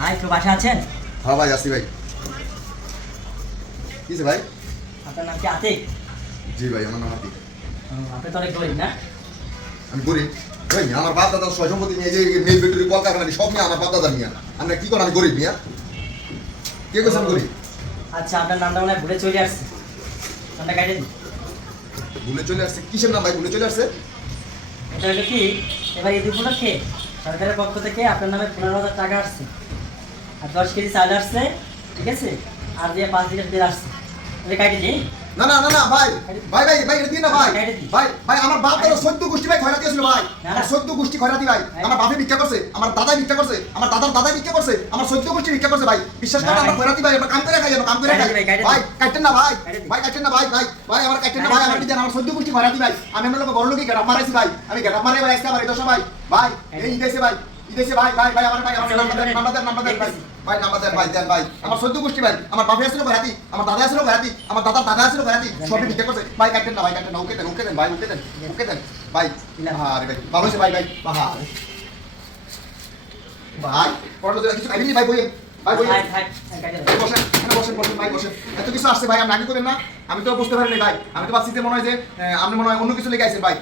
ভাই একটু বাসা আছেন? হ্যাঁ ভাই আসি ভাই। কিসে ভাই? আপনার নাম কি আতিক? জি ভাই আমার নাম আতিক। আপনি তো অনেক গরিব না? আমি গরিব ভাই, আমার বাপ দাদার সয় সম্পত্তি নিয়ে যে মেয়ে বেটুরি কলকারখানা সব নিয়ে আমার বাপ দাদার নিয়ে আমরা কি করেন? আমি গরিব মিয়া, কে কেছেন গরিব? আচ্ছা আপনার নামটা মনে হয় ভুলে চলে আসছে, নামটা কাটে দিন। ভুলে চলে আসছে? কিসের নাম ভাই ভুলে চলে আসছে? এটা হলো কি, এবার ঈদ উপলক্ষে সরকারের পক্ষ থেকে আপনার নামে 15,000 টাকা আসছে, আর 10 কেজি চাল আসছে, ঠিক আছে, আর দিয়ে 5 লিটার তেল আসছে। এটা কাটে দিই। না না না না ভাই ভাই ভাই ভাই এটা দিন না ভাই। ভাই ভাই আমার বাপ দাদা 14 গোষ্ঠী ভাই খয়রাতি হয়েছিল ভাই। আমার 14 গোষ্ঠী খয়রাতি ভাই। আমার বাপে ভিক্ষা করছে, আমার দাদা ভিক্ষা করছে, আমার দাদার দাদা ভিক্ষা করছে, আমার 14 গোষ্ঠী ভিক্ষা করছে ভাই। বিশ্বাস করেন আমরা খয়রাতি ভাই, আমরা কাম করে খাই, আমরা কাম করে খাই ভাই। কাটেন না ভাই, ভাই কাটেন না ভাই, ভাই ভাই আমার কাটেন না ভাই, আমার দিন আমার 14 গোষ্ঠী খয়রাতি ভাই। আমি আমার লোক বড় লোকই গেট মারাইছি ভাই, আমি গেট মারাই ভাই আজকে আমার এই দশা ভাই। ভাই এই দেশে ভাই, ইদেশে ভাই ভাই ভাই আমার ভাই আমার নাম্বার দেন ভাই। ভাই নাম্বার দেন ভাই, দেন ভাই। আমার 14 গোষ্ঠী ভাই, আমার বাপে আসলো ঘরাতি, আমার দাদা আসলো ঘরাতি, আমার দাদার দাদা আসলো ঘরাতি, সবই ভিক্ষা করছে ভাই। কাটেন না ভাই, কাটেন না, ওকে দেন ভাই, ওকে দেন ভাই। আরে ভাই ভালো হয়েছে ভাই, ভাই বাহার ভাই পড়লো তো কিছু খাইনি ভাই, বই ভাই বই বসেন এখানে বসেন বসেন ভাই বসেন। এত কিছু আসছে ভাই, আপনি আগে করেন না, আমি তো বুঝতে পারিনি ভাই। আমি তো ভাবছি যে মনে হয় যে আপনি মনে হয় অন্য কিছু লেগে আছেন ভাই।